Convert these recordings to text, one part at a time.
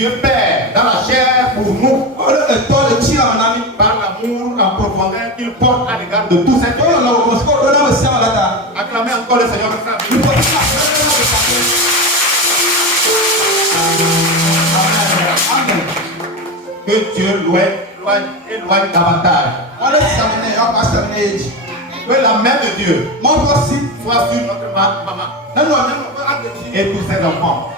Dieu Père dans la chair pour nous. Par l'amour en profondeur qu'il porte à l'égard de tous ces gens. Acclamez encore le Seigneur. Amen. Que Dieu éloigne davantage. Que la main de Dieu soit sur notre maman et tous ses enfants.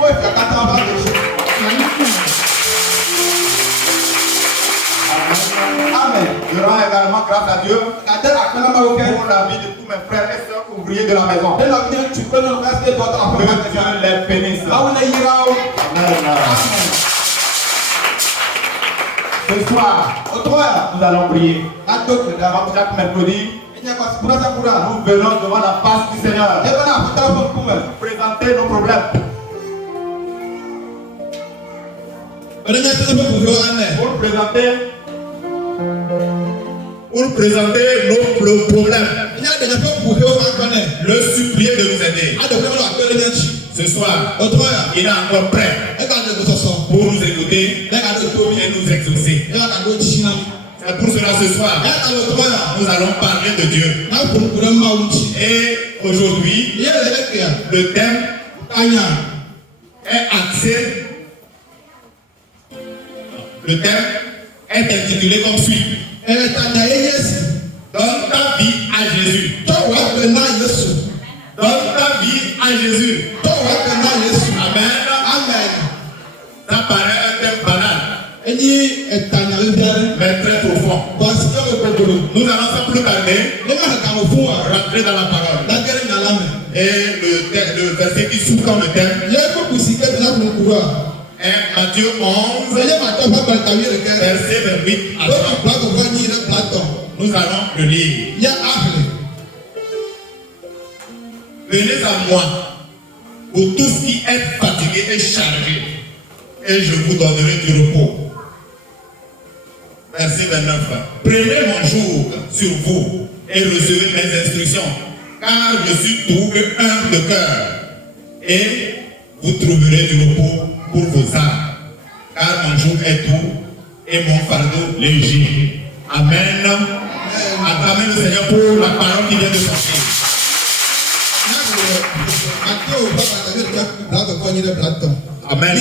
Amen. Je rends également grâce à Dieu pour la vie de tous mes frères et sœurs ouvriers de la maison. Que Dieu les bénisse. Amen. Ce soir, nous allons prier. Comme chaque mercredi, nous venons devant la face du Seigneur pour présenter nos problèmes. Pour présenter nos problèmes. Le supplier de nous aider. Ce soir, il est encore prêt pour nous écouter et nous exaucer. Et pour cela, ce soir, nous allons parler de Dieu. Et aujourd'hui, le thème est axé. Le thème est intitulé comme suit. Donne ta vie à Jésus. Donne ta vie à Jésus. Amen. Ça paraît un thème banal, mais très profond. Nous allons sans plus tarder rentrer dans la parole. Et le verset qui s'ouvre comme le thème est Matthieu 11, verset 28 à 30. Nous allons le lire. Venez à moi, pour tous qui êtes fatigués et chargés, et je vous donnerai du repos. Verset 29. Prenez mon joug sur vous et recevez mes instructions, car je suis doux et humble de cœur, et vous trouverez du repos pour vos âmes, car mon joug est doux et mon fardeau léger. Amen. Acclamez le Seigneur pour la parole qui vient de sortir. Amen.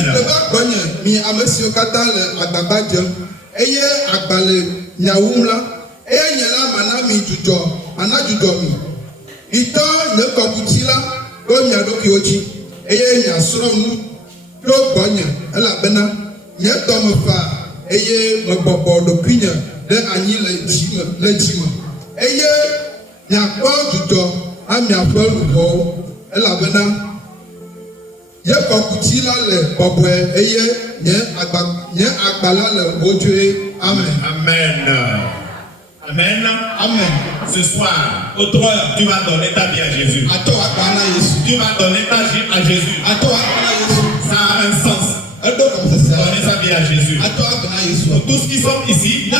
Amen. Amen. Ce soir, tu vas donner ta vie à Jésus. Tu vas donner ta vie à Jésus. Ça a un sens. Donner sa vie à Jésus. Pour tous qui sont ici, il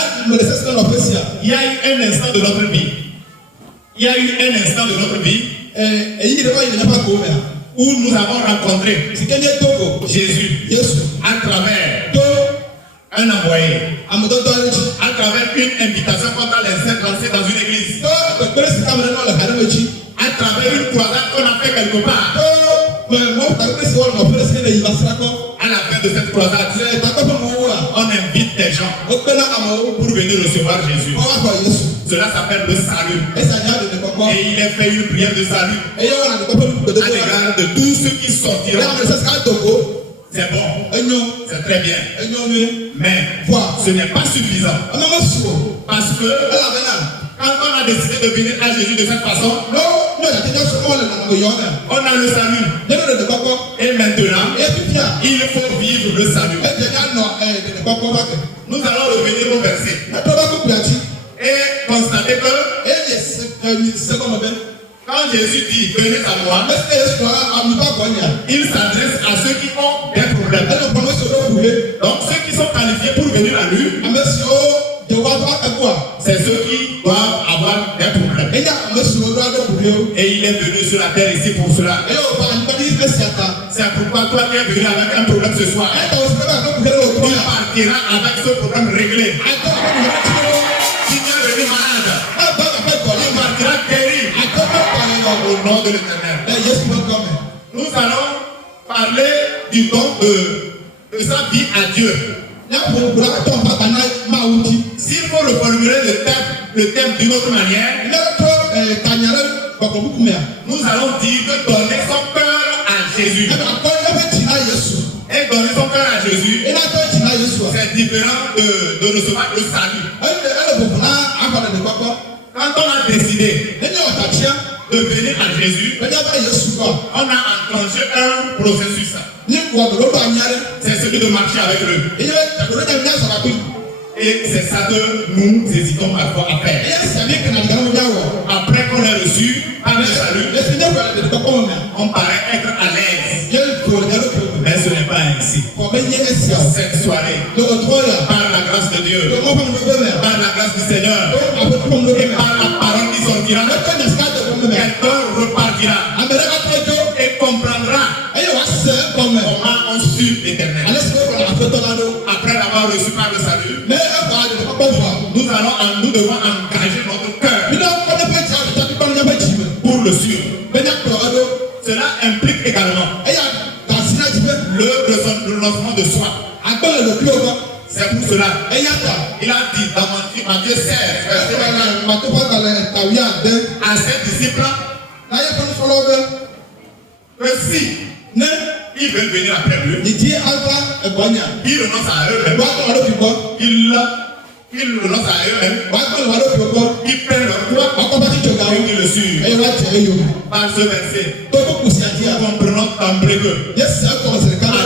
y a eu un instant de notre vie. Il y a eu un instant de notre vie où nous avons rencontré Jésus à travers un envoyé, à travers une invitation qu'on a lancée dans une église, à travers une croisade qu'on a fait quelque part. À la fin de cette croisade, on invite des gens pour venir recevoir Jésus. Cela s'appelle le salut. Et il est fait une prière de salut à l'égard de tous ceux qui sortiront. C'est bon, c'est très bien. Mais ce n'est pas suffisant. Parce que quand on a décidé de venir à Jésus de cette façon, on a le salut. Et maintenant, il faut vivre le salut. Nous allons revenir au verset et constater que quand Jésus dit venez à moi, il s'adresse à ceux qui ont des problèmes. Donc ceux qui sont qualifiés pour venir à lui, c'est ceux qui doivent avoir des problèmes. Et il est venu sur la terre ici pour cela. C'est pourquoi toi qui es venu avec un problème ce soir, partira avec ce problème réglé. Si tu es venu malade, il partira guéri au nom de l'Éternel. Nous allons parler du don de sa vie à Dieu. S'il faut reformuler le thème d'une autre manière, nous allons dire que donner son cœur à Jésus. Et donner son cœur à Jésus, c'est différent de recevoir le salut. Quand on a décidé de venir à Jésus, on a enclenché un processus. C'est celui de marcher avec lui. Et c'est ça que nous hésitons parfois à faire. Après qu'on ait reçu par le salut, on paraît être à l'aise. Mais ce n'est pas ainsi. Cette soirée, par la grâce de Dieu, par la grâce du Seigneur, et par la parole qui sortira, quelqu'un repartira et comprendra comment on suit l'Éternel. Après l'avoir reçu par le salut, nous devons engager notre cœur pour le suivre. Cela implique également le lancement de soi. C'est pour cela. Il a dit dans Matthieu 16, à ses disciples que si ils veulent venir après lui, ils renoncent à eux-mêmes. Ils renoncent à eux-mêmes. Ils prennent leur croix et ils le suivent. Par ce verset, nous comprenons d'emblée que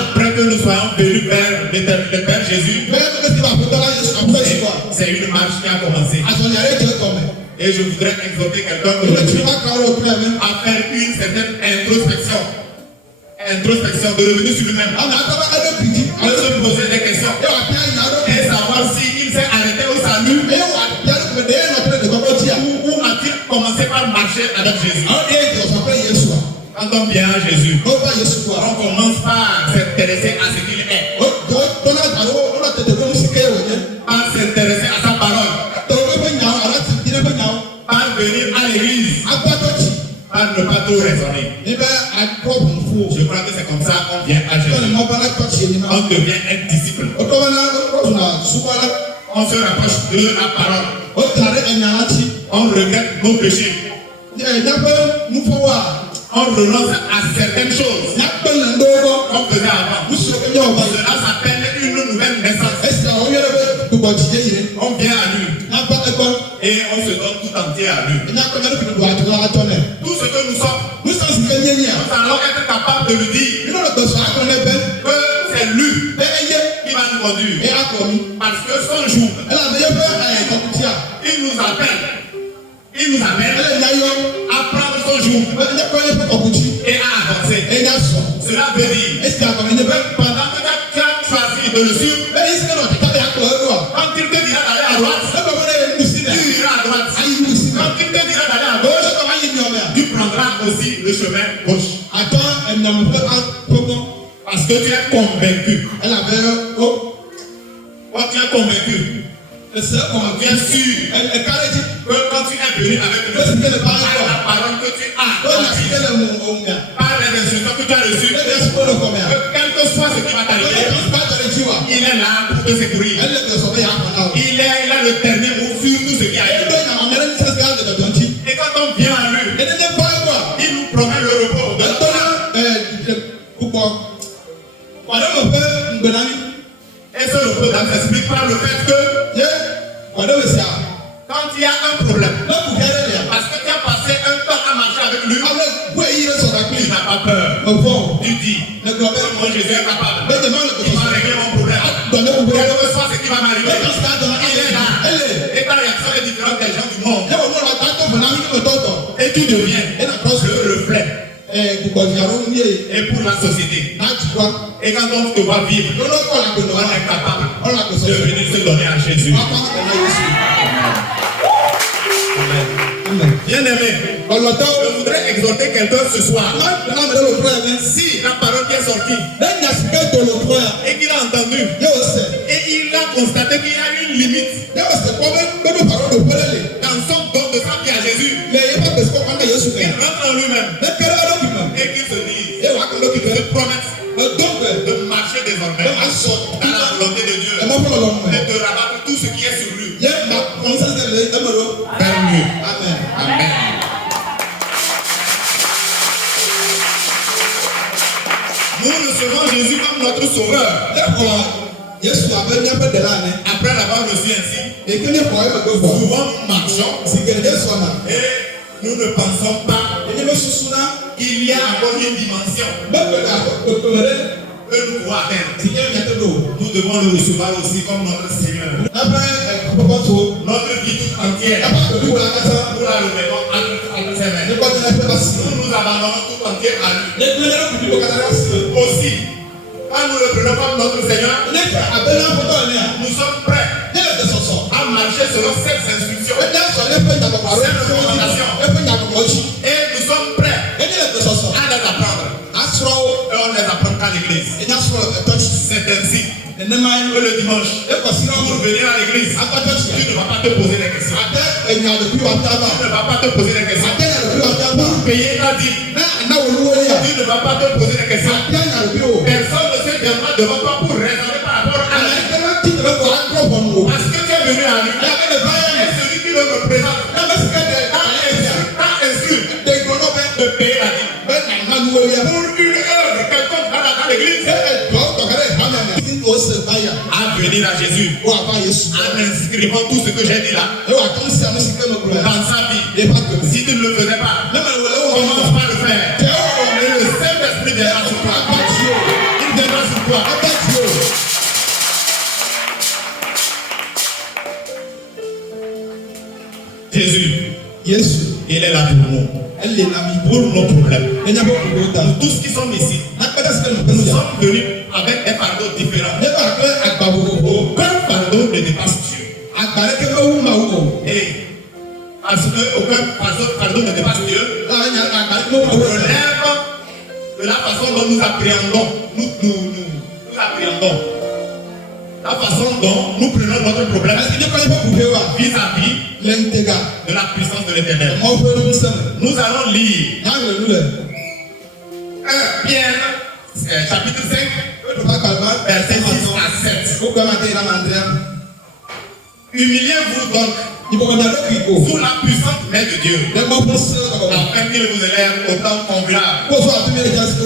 après que nous soyons venus vers le Père Jésus, c'est une marche qui a commencé. Et je voudrais exhorter quelqu'un à faire une certaine introspection, de revenir sur lui-même, de se poser des questions et savoir s'il s'est arrêté au salut ou a-t-il commencé par marcher avec Jésus. Quand on vient à Jésus, on commence par s'intéresser à ce qu'il est, par s'intéresser à sa parole, par venir à l'église, par ne pas trop raisonner. Je crois que c'est comme ça qu'on vient à Jésus. On devient un disciple. On se rapproche de la parole. On regrette nos péchés. On renonce à certaines choses qu'on faisait avant. Cela s'appelle une nouvelle naissance. On vient à lui et on se donne tout entier à lui. Tout ce que nous sommes, nous allons être capables de lui dire que c'est lui qui va nous conduire. Parce que son jour, il nous appelle à prendre son jour et à avancer. Cela veut dire pendant que tu as choisi de le suivre, quand il te dira d'aller à droite, tu iras à droite. Quand il te dira d'aller à gauche, tu prendras aussi le chemin gauche. Parce que tu es convaincu. Quand tu es convaincu, tu es sûr que quand tu es venu avec le par la parole que tu as, par les instructions que tu as reçues, que quel que soit ce qui va t'arriver, il est là pour te secourir. Il a le dernier mot sur tout ce qui arrive. Et quand on vient à lui, il nous promet le repos. Et ce repos s'explique par le fait que quand il y a un problème, parce que tu as passé un temps à marcher avec lui, tu n'as pas peur. Tu dis, moi Jésus est capable. Il va régler mon problème. Quel que soit ce qui va m'arriver, il est là. Et ta réaction est différente des gens du monde. Et tu deviens le reflet. Et pour la société. Et quand on te voit vivre, on est capable de venir se donner à Jésus. Amen. Bien aimé, je voudrais exhorter quelqu'un ce soir. Si la parole qui est sortie et qu'il a entendu, Et il a constaté qu'il y a une limite dans son don de sa vie à Jésus. Il rentre en lui-même et qu'il se dit, il se promette de marcher désormais dans la volonté de Dieu et de rabattre tout ce qui est sur lui vers mieux. Amen. Amen. Nous recevons Jésus comme notre sauveur. Après l'avoir reçu ainsi, souvent nous marchons et nous ne pensons pas qu'il y a encore une dimension que nous pouvons atteindre. Nous devons le recevoir aussi comme notre Seigneur. Notre vie toute entière, nous la remettons à ses mains. Nous nous abandonnons tout entier à lui. Aussi, quand nous le prenons comme notre Seigneur, nous sommes prêts à marcher selon cette instruction, cette recommandation. Et nous sommes prêts à les apprendre. Et on les apprend qu'à l'église. C'est ainsi que le dimanche, pour venir à l'église, tu ne vas pas te poser des questions. Tu ne vas pas te poser des questions. Pour payer ta dîme, tu ne vas pas te poser des questions. Personne ne se tiendra devant toi pour raisonner par rapport à lui. Parce que tu es venu à lui. Et celui qui le représente t'a instruit de payer la dîme. Pour une heure, quelqu'un va dans l'église à venir à Jésus en inscrivant tout ce que j'ai dit là dans sa vie. Si tu ne le faisais pas, commence par le faire. Et le Saint-Esprit viendra sur toi. Il viendra sur toi. Jésus, il est là pour nous. Pour nos problèmes. Nous tous qui sommes ici, nous sommes venus avec des fardeaux différents. Aucun fardeau ne dépasse Dieu. Et parce qu'aucun fardeau ne dépasse Dieu, relève de la façon dont nous appréhendons. Nous appréhendons. La façon dont nous prenons notre problème vis-à-vis de la puissance de l'Éternel. Nous allons lire 1 Pierre chapitre 5 verset 6 à 7. Humiliez-vous donc sous la puissante main de Dieu, afin qu'il vous élève au temps convenable.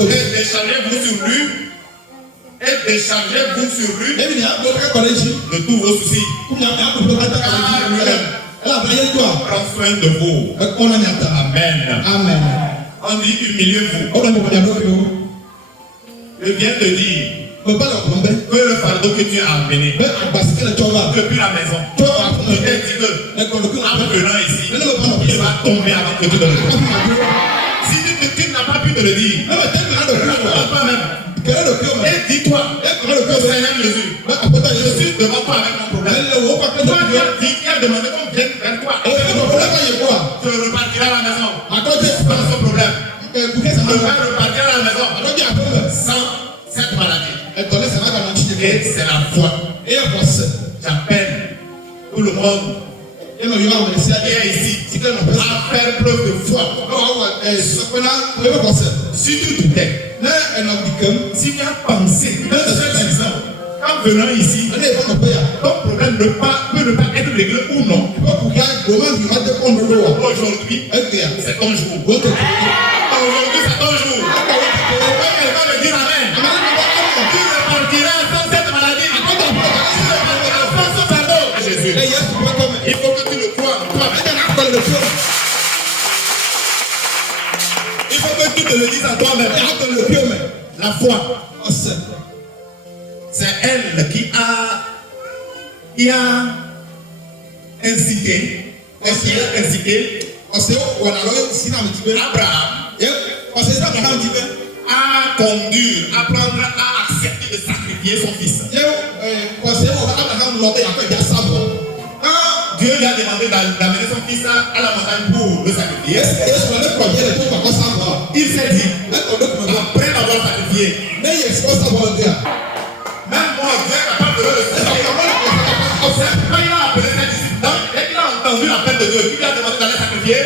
Et déchargez-vous sur lui de tous vos soucis. Car lui-même prends soin de vous. Amen. On dit humiliez-vous. Je viens de dire que le fardeau que tu as amené depuis la maison, tu t'es dit que en venant ici, il va tomber avant que tu te le dises. Si tu n'as pas pu te le dire, ne pas même. Et dis-toi, Seigneur Jésus, je suis devant toi avec mon problème. Toi, tu as demandé qu'on vienne vers toi. Je repartirai à la maison sans ce problème. Je vais repartir à la maison sans cette maladie. Et c'est la foi. J'appelle tout le monde qui est ici à faire preuve de foi. Si tu doutais, si tu as pensé d'un seul instant, en venant ici, ton problème peut ne pas être réglé ou non. Aujourd'hui, c'est ton jour. Aujourd'hui, c'est ton jour. Quelqu'un me dire amen. Tu repartiras sans cette maladie. Tu repartiras sans ce fardeau. Jésus. Il faut que tu le crois. Il faut que tu te le dises à toi-même. La foi, c'est elle qui a incité Abraham à conduire, à prendre, à accepter de sacrifier son fils. Dieu lui a demandé d'amener son fils à la montagne pour le sacrifier. Il s'est dit, après l'avoir sacrifié, même moi, Dieu est capable de de Dieu, qui lui a demandé d'aller sacrifier,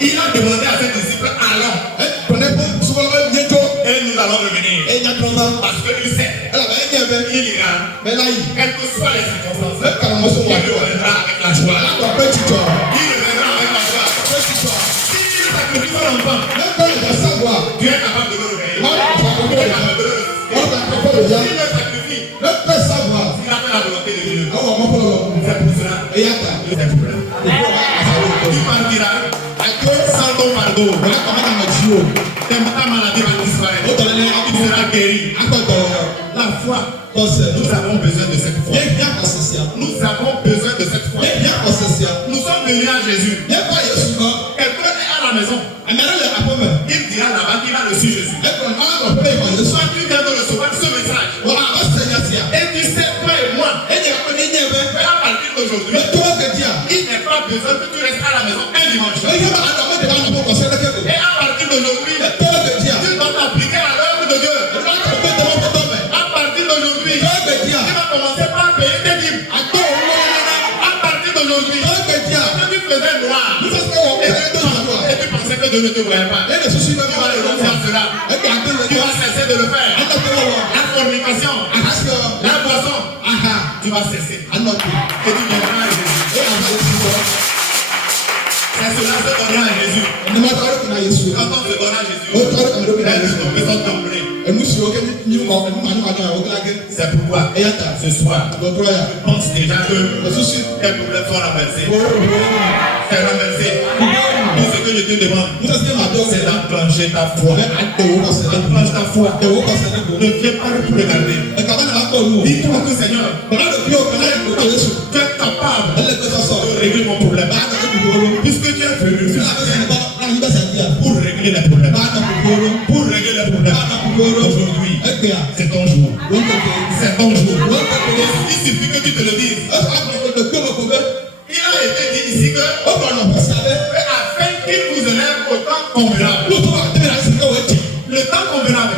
il a demandé à ses disciples, allons. Et nous allons revenir. Parce qu'il sait, il ira. Quelles que soient les circonstances, il reviendra avec la joie. Il reviendra avec la joie. Si il sacrifie son enfant, Dieu est capable de le réveiller. Dieu est capable de le réveiller. S'il le sacrifie, s'il a fait la volonté de Dieu, c'est pour cela que c'est problème. Tu partiras sans ton fardeau. Ta maladie va disparaître. Tu seras guéri. La foi, nous avons besoin de cette foi. Nous avons besoin de cette foi. Nous sommes venus à Jésus. Quelqu'un est à la maison. Il dira là-bas qu'il a reçu Jésus. Soit tu viens de recevoir ce message. Et tu sais, toi et moi, à partir d'aujourd'hui, il n'est pas besoin que tu restes à la maison un dimanche. Et à partir d'aujourd'hui, tu dois t'appliquer à l'œuvre de Dieu. À partir d'aujourd'hui, tu vas commencer par payer tes dîmes. À partir d'aujourd'hui, quand tu faisais noir, et tu pensais que Dieu ne te voyait pas, tu vas renoncer à cela. Tu vas cesser de le faire. La fornication, la boisson, tu vas cesser. Et tu viendras à Jésus. C'est cela se donnera à Jésus. Quand on se donne à Jésus, les gens sont tremblés. C'est pourquoi ce soir, je pense déjà que tes problèmes sont renversés. C'est renversé. Tout ce que je te demande, c'est d'enclencher ta foi. Enclenche ta foi. Ne viens pas pour regarder. Dis-toi que Seigneur, tu es capable de régler mon problème. Puisque tu es venu pour régler les problèmes. Pour régler les problèmes. Aujourd'hui, c'est ton jour. C'est ton jour. Il suffit que tu te le dises. Il a été dit ici que afin qu'il vous élève au temps convenable. Le temps convenable.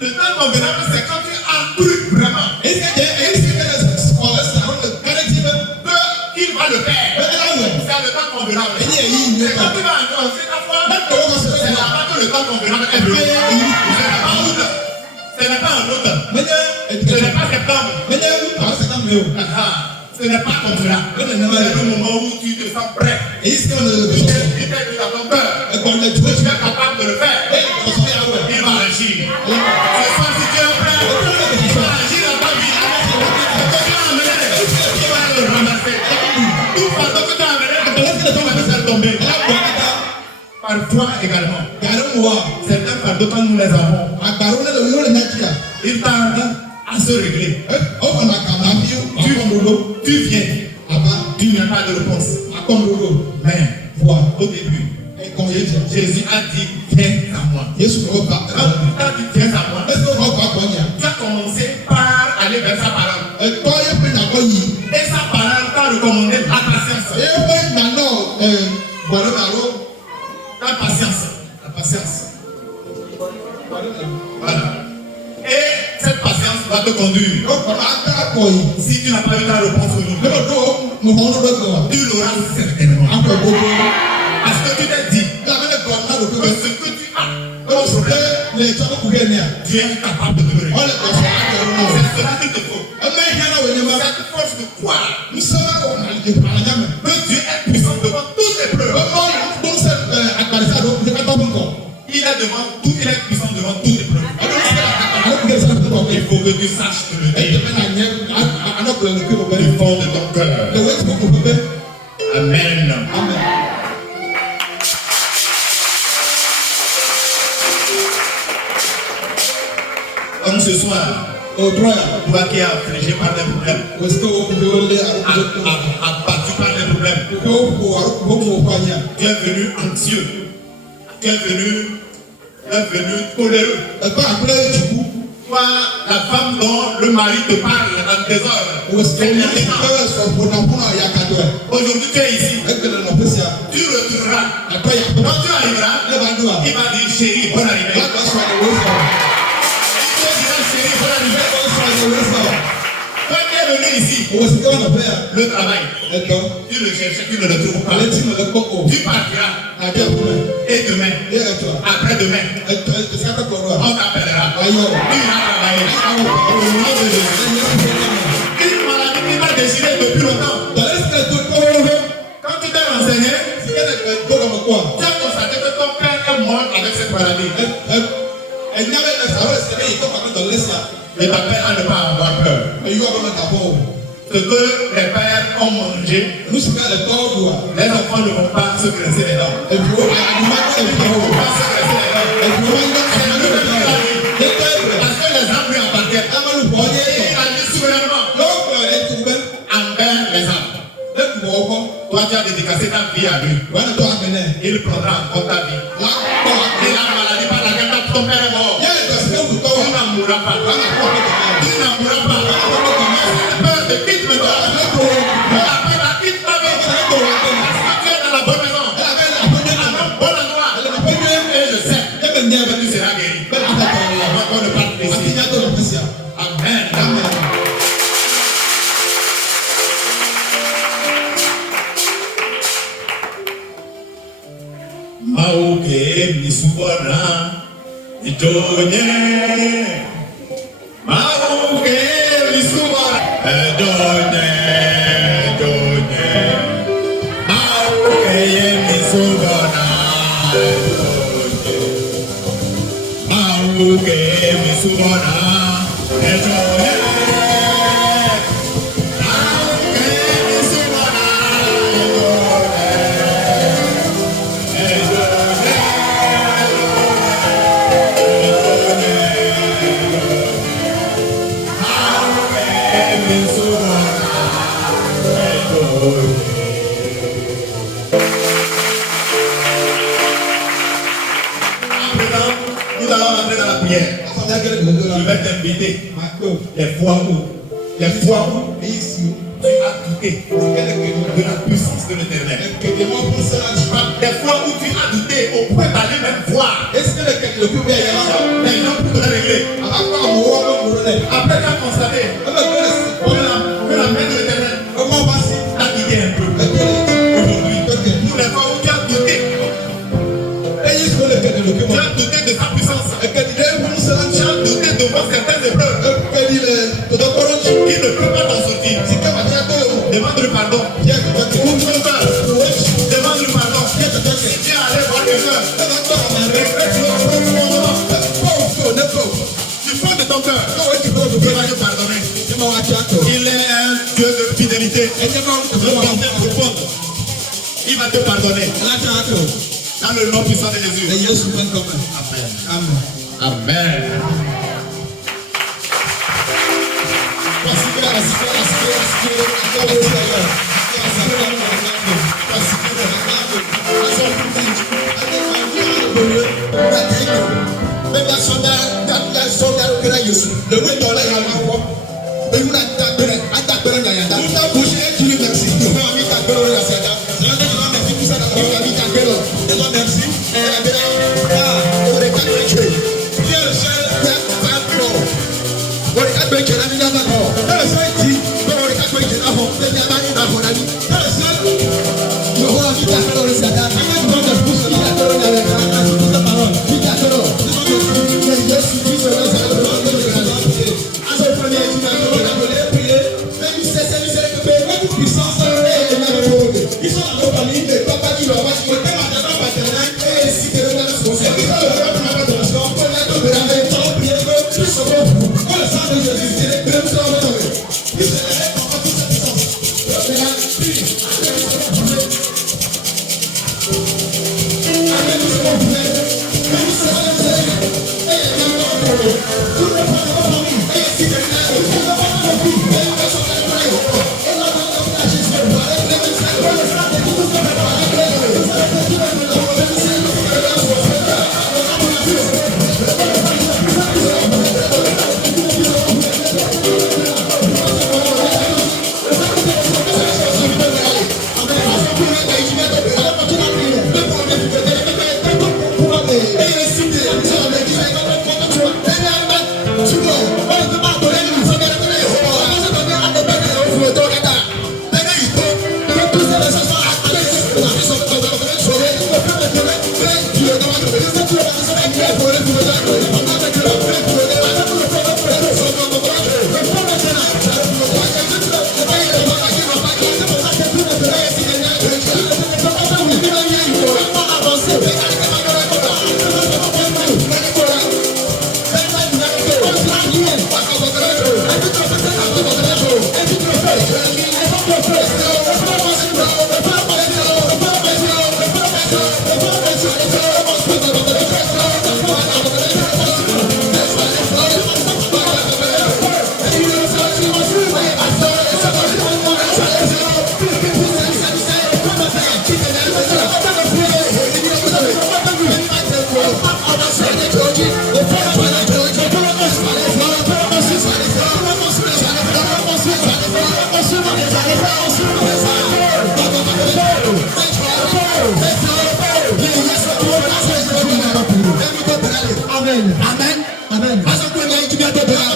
Le temps convenable, c'est quand tu as cru vraiment qu'il va le faire. C'est le temps convenable. Et quand tu vas enfoncer ta foi, c'est là-bas que le temps convenable est venu. Ce n'est pas en août. Ce n'est pas septembre. Ce n'est pas comme cela. C'est le moment où tu te sens prêt. Tu t'es mis dans ton cœur. Tu es capable de le faire. Il va agir. Ce soir, si tu es prêt, il va agir dans ta vie. Il va le ramasser. Tout fardeau que tu as amené, tu vas le faire tomber. Parfois également, certains fardeaux, quand nous les avons, ils tardent à se régler. Tu viens, tu n'as pas de réponse. Mais au début, Jésus a dit viens à moi. Quand il a dit viens à moi, tu as commencé par aller vers sa parole. Et sa parole t'a recommandé la patience. La patience. Voilà. Et cette patience va te conduire. Si tu n'as pas eu ta réponse aujourd'hui, tu l'auras certainement. Parce que tu t'es dit que ce que tu as comme problème, tu es capable de le régler. C'est cela qu'il te faut. Cette force de croire que Dieu est puissant devant toutes les preuves. Il est puissant devant toutes les preuves. Il faut que tu saches te le dire du fond de ton cœur. Amen. Comme ce soir, toi qui es affligé par des problèmes, abattu par des problèmes, tu es venu anxieux, tu es venu coléreux. Toi, la femme dont le mari te parle en désordre. Aujourd'hui, tu es ici. Tu retourneras. Quand tu arriveras, il va dire chérie, bonne arrivée. Il te dira chérie, bonne arrivée. Quand tu es venu ici le travail. Tu le cherches, tu ne le trouves pas. Tu partiras. Et demain, après-demain, on t'appellera. Tu iras travailler. Une maladie qui va décider depuis longtemps. Quand tu t'es renseigné, tu as constaté que ton père est mort avec cette maladie. Mais ta père à ne pas avoir peur. Ce que les pères ont mangé, les enfants ne vont pas se graisser les dents. Ils ne vont pas se graisser les dents. Parce que les arbres lui appartiennent. Il a dit souverainement envers les arbres. Toi, tu as dédicacé ta vie à lui. Il prendra en compte ta vie. Et la maladie par laquelle ton père est mort, tu n'en mourras pas. Tu n'en mourras pas. La peur te quitte maintenant. La peur la quitte ta vie. Parce que tu es dans la bonne maison. À un bon endroit. Et je sais que tu seras guéri. Avant qu'on ne parte d'ici. Amen. Amen. Mauke misubara idonye Mauke misubara idonye Mauke misubara idonye Mauke misubara idonye Nous allons entrer dans la prière. Je vais t'inviter. Les fois où tu as douté de la puissance de l'Éternel. Les fois où tu as douté au point d'aller même voir les gens pour te régler. Après tu as constaté que la main de l'Éternel t'a guidé un peu. Aujourd'hui, nous les fois où tu as douté. Tu as douté de sa puissance. Tu as douté devant certaines épreuves. Il ne peut pas t'en sortir. Demande-lui pardon. Demande-lui pardon. Si tu es allé voir quelqu'un, du fond de ton cœur, il va te pardonner. Il est un Dieu de fidélité. Il va te pardonner. Dans le nom puissant de Jésus. Amen. Amen. To go. Amen. Amen. Amen.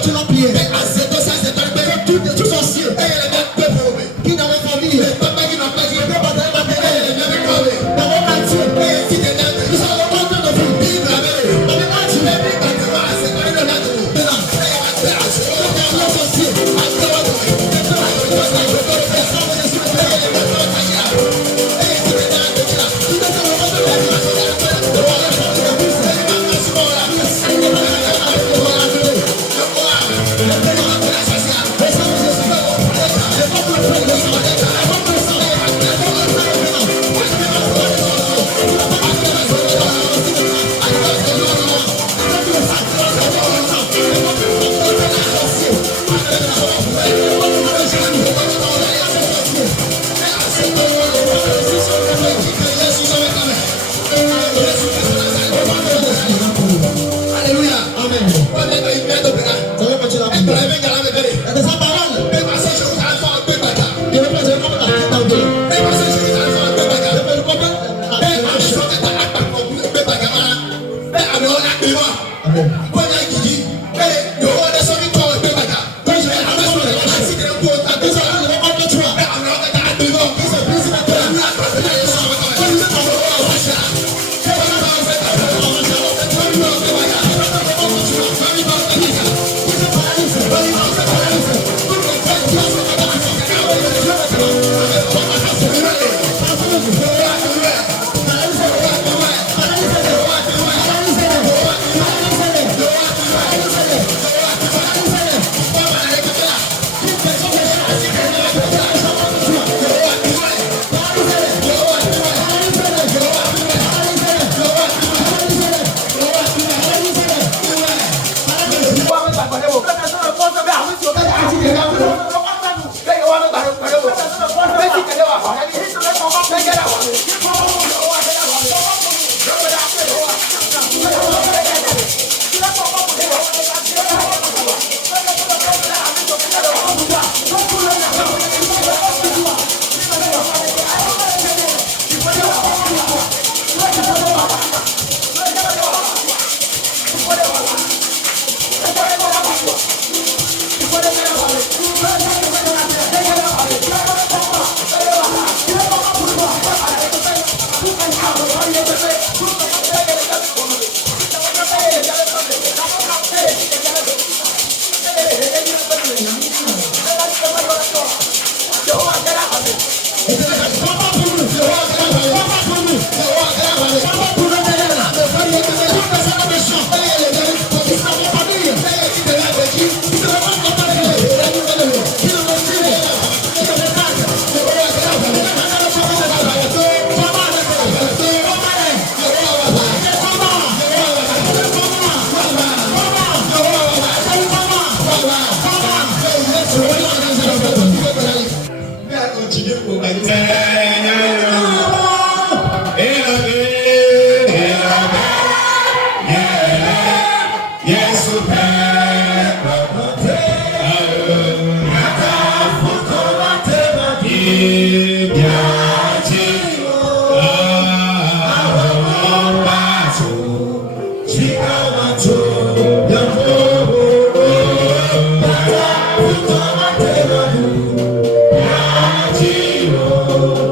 Tu vas prier. Tout sorcier qui dans la famille, dans mon quartier, nous allons prendre de vous. Dans les quartiers, Oh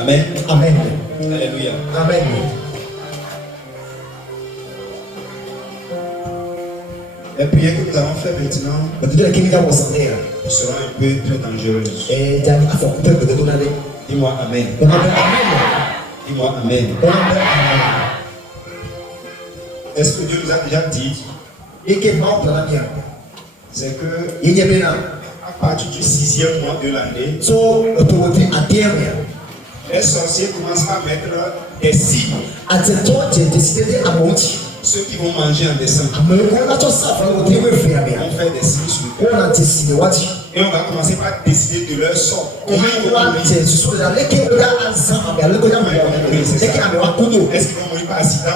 Amen. Amen. Alléluia. Amen. La prière que nous allons faire maintenant sera un peu très dangereuse. Dis-moi Amen. Dis-moi Amen. Est-ce que Dieu nous a déjà dit? C'est que à partir du 6e mois de l'année, les sorciers commencent à mettre des signes. Ceux qui vont manger en décembre vont faire des signes sur le cœur. Et on va commencer par décider de leur sort. Comment ils vont mourir? Est-ce qu'ils vont mourir par accident,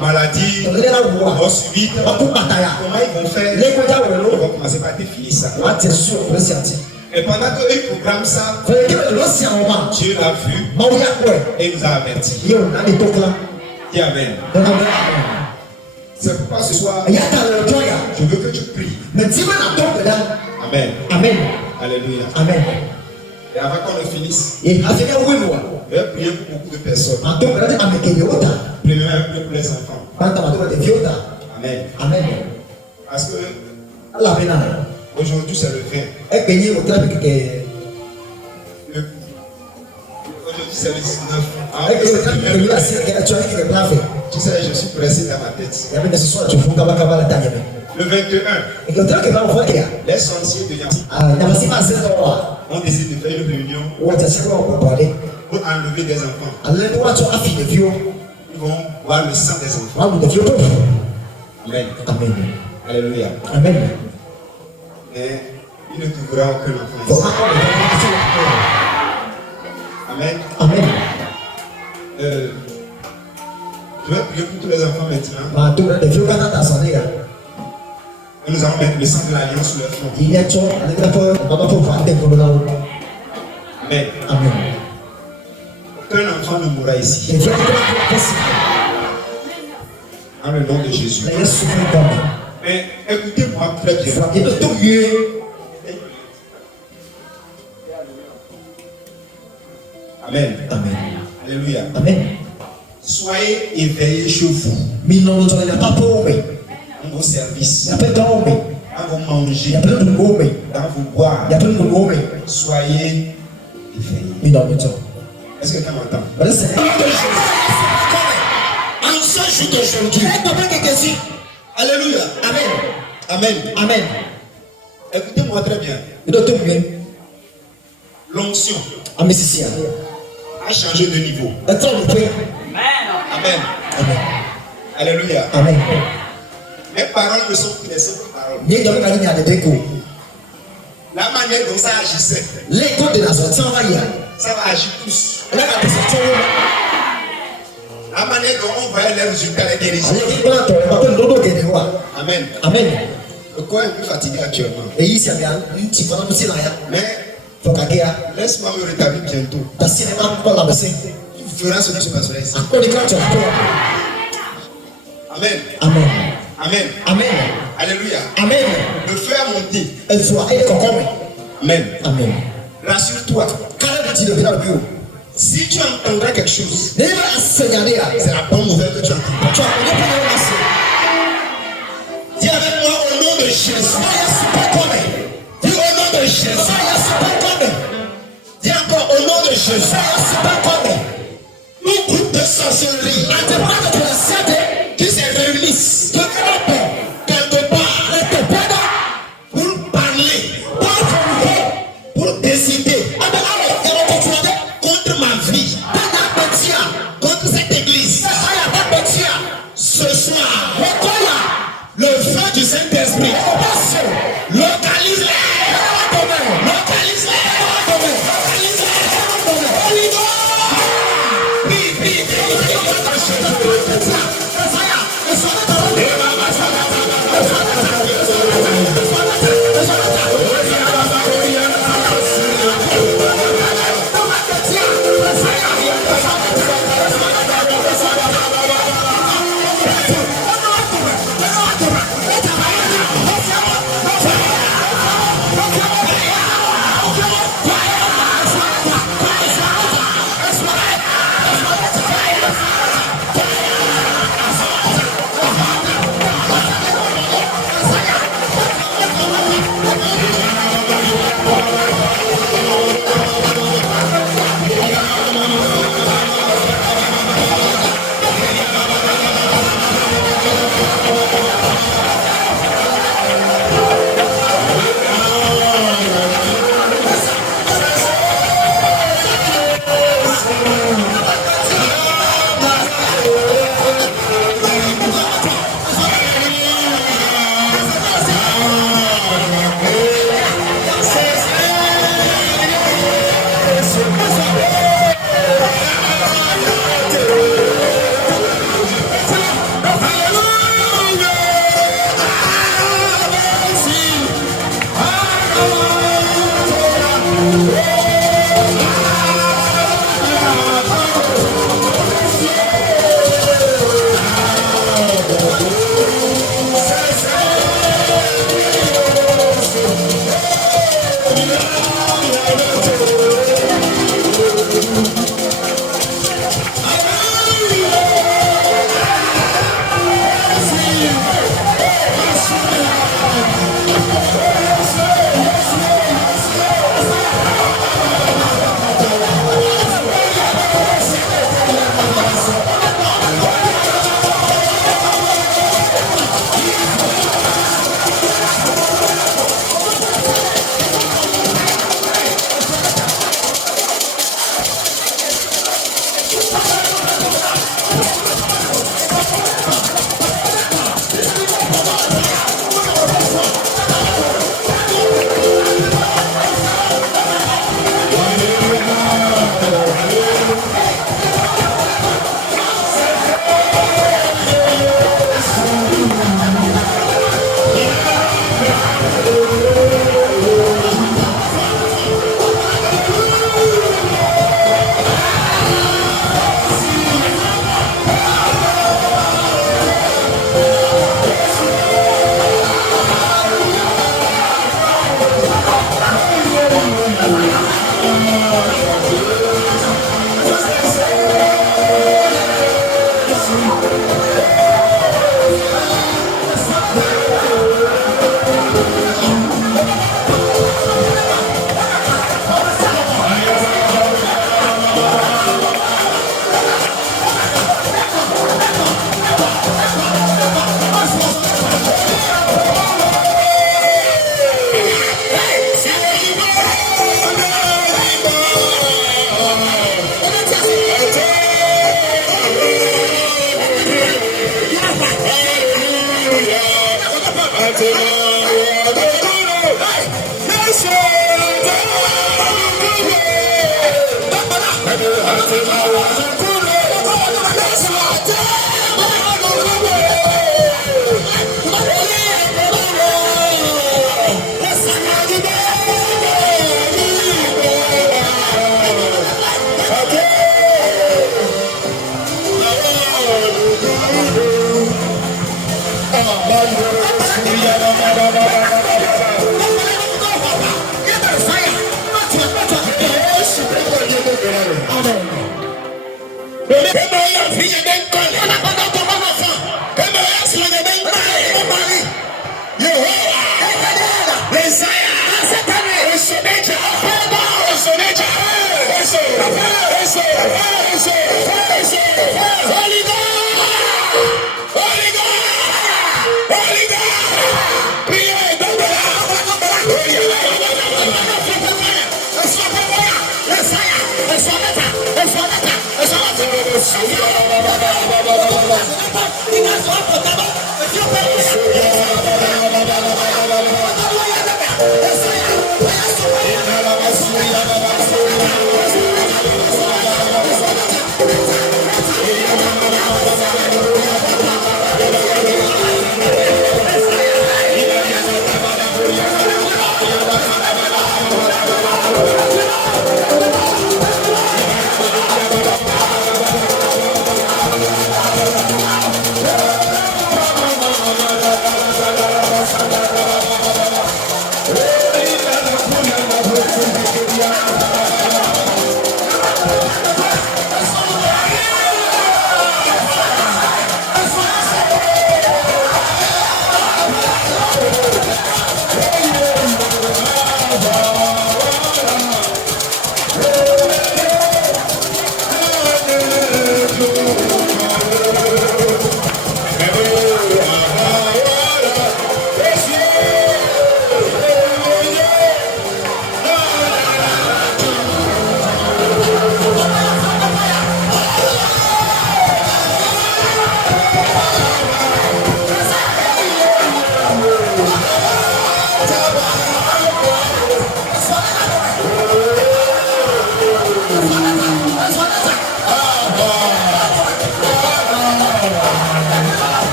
maladie, mort subite? Comment ils vont faire? Ils vont commencer par définir ça. Et pendant qu'ils programment ça, Dieu l'a vu et il nous a avertis. Dis Amen. C'est pourquoi ce soir, je veux que tu pries. Amen. Amen. Alléluia. Amen. Et avant qu'on le finisse, je vais prier pour beaucoup de personnes. Premièrement pour les enfants. Amen. Amen. Parce que aujourd'hui c'est le 20. Aujourd'hui c'est le 19. Tu sais, je suis pressé dans ma tête. Le 21, les sorciers de Yamsi ont décidé de faire une réunion pour enlever des enfants. Ils vont boire le sang des enfants. Amen. Amen. Alléluia. Amen. Et il ne trouvera aucun enfant ici. Amen. Amen. Je vais prier pour tous les enfants maintenant. Et nous allons mettre le sang de l'alliance sur leur front. Amen. Amen. Aucun enfant ne mourra ici. En le nom de Jésus. Mais écoutez-moi très bien. Amen. Amen. Alléluia. Amen. Soyez éveillés chez vous. Dans vos services. Dans vos manger. Dans vos boire. Soyez éveillés. Est-ce que tu m'entends? En ce jour d'aujourd'hui. Alléluia. Amen. Amen. Amen. Écoutez-moi très bien. L'onction a changé de niveau. Amen. Amen. Alléluia. Amen. Mes paroles ne sont plus des simples paroles. La manière dont ça agissait, ça va agir plus. La manière dont on voyait les résultats des guérisons. Amen. Amen. Le corps est plus fatigué actuellement. Mais laisse-moi me rétablir bientôt. Tu feras ce qui se passerait ici. Amen. Amen. Amen. Amen. Alléluia. Amen. Le feu a monté. Amen. Amen. Amen. Rassure-toi. Si tu entendrais quelque chose, c'est la bonne nouvelle que tu entends. Dis avec moi au nom de Jésus. Dis au nom de Jésus. Dis encore au nom de Jésus. Nos groupes de sorcellerie qui se réunissent quelque part pour parler, pour décider contre ma vie, contre cette église. Ce soir, le feu du Saint-Esprit localise-les.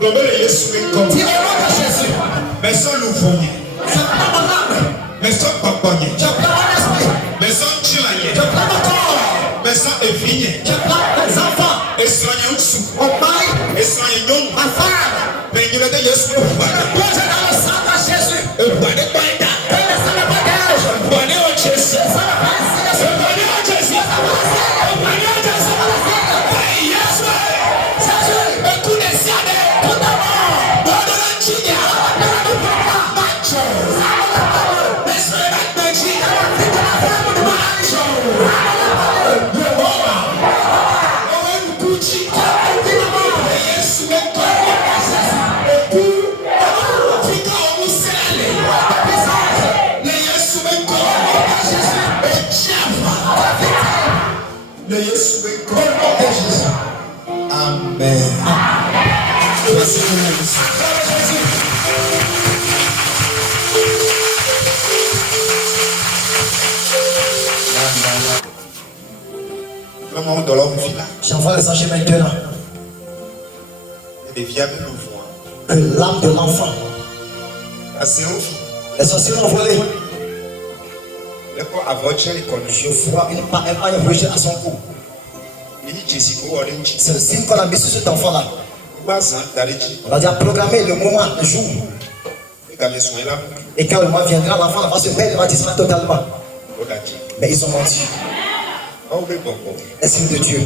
Dis au nom de Jésus. Mais sans louvoyer. Je prends mon âme. Mais sans papoyer. Je prends mon esprit. Mais sans chilayer. Je prends mon corps. Mais sans éveiller. Je prends mes enfants. Et sans yonsu. Mon mari. Et sans yon. Ma femme. Mais il y a des yesu. Plonge dans le sang de Jésus. Et bonne banda. Et le sang de bagage. Bonne au Jésus. Le sang de bagage. Bonne au Jésus. Bonne au Jésus. Amen. Comment on doit leur vivre là? J'envoie les anges maintenant. Et des viables nous voient. Que l'âme de l'enfant, les sorciers l'ont volé. Le corps a voté les conditions. Je vois une paille rejetée à son cou. C'est le signe qu'on a mis sur cet enfant-là. On va dire programmer le moment, le jour. Et quand le mois viendra, l'enfant va se perdre, il va disparaître totalement. Mais ils ont menti. Est-ce de Dieu?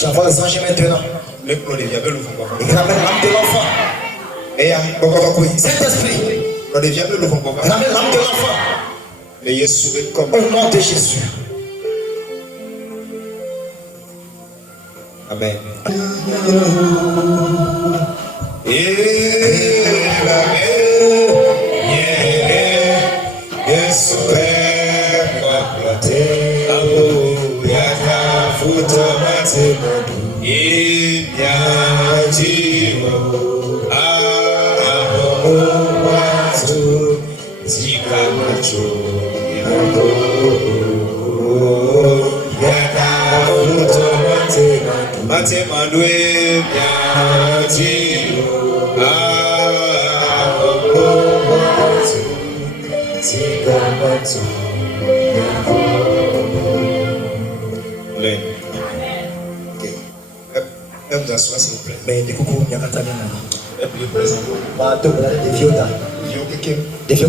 J'envoie les anges maintenant. Et ramène l'âme de l'enfant. Saint-Esprit, ramène l'âme de l'enfant. Au nom de Jésus. Amen. Mate mandwe biati vous asseoir s'il vous plaît. Mais des coucou, il y a qu'à Est-ce que vous présentez? Des vieux,